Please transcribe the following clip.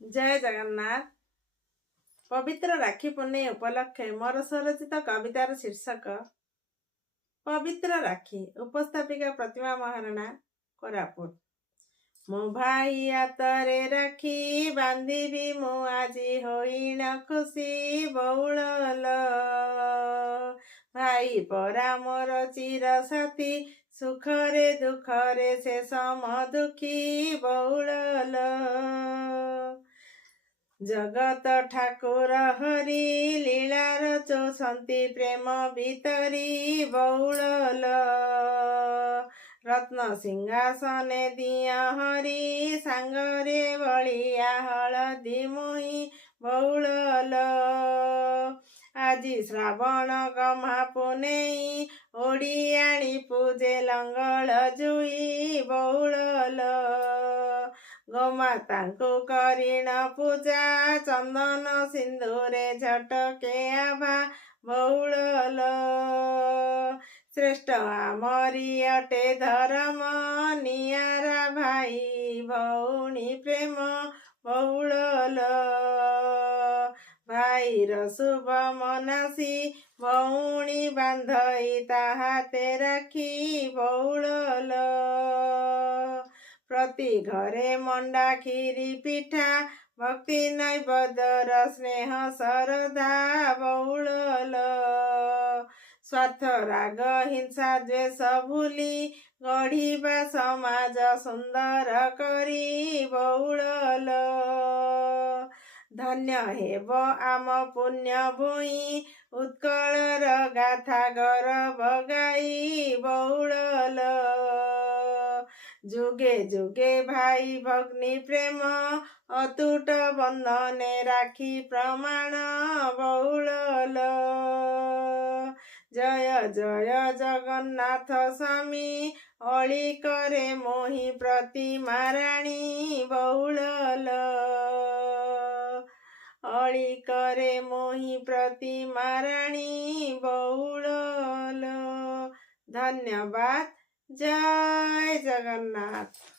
जय जगन्नाथ। पवित्र राखी पुण्य उपलक्षे मोर स्वरचित कवितार शीर्षक पवित्र राखी। उपस्थापिका प्रतिमा महाराणा, कोरापुट। मो भाई हातरे राखी बांधिबी मु आजी होइन खुशी बहुल भाई परा मोर चिर साथी सुखरे दुखरे से सम दुखी बहुल जगत ठाकुर हरि लीलार चौसंती प्रेम भितरी बहुल रत्न सिंहासने दिया हरि सांगरे बलिया हलदी मुही बहुल आजी श्रावण गम्हा पुनेई ओडियाणी पूजे लंगल जुई बहुल गोमाताଙ୍କୁ करिण पूजा चंदन सिंधुरे झटके आभा बहुल श्रेष्ठ आमरी अटे धर्म नियारा भाई भौणी प्रेम बहुल भाईर शुभ मनासी भौणी बांधई ताहाते राखी बहुल प्रति घरे मंडा खीरी पिठा भक्ति नैबदर स्नेह सरदा बहुल स्वार्थ राग हिंसा द्वेष भूली गढ़िबा समाज सुंदर करी बहुल धन्य हेब आम पुण्य भूई उत्कलर गाथा गर्भ गाई बहुल जुगे जुगे भाई भग्नी प्रेम अतुट बंधने राखी प्रमाण बहुल जय जय जगन्नाथ स्वामी अली करे मोहि प्रतिमा राणी बहुल अली करे मोहि प्रतिमा राणी बहुल धन्यवाद। जय जगन्नाथ।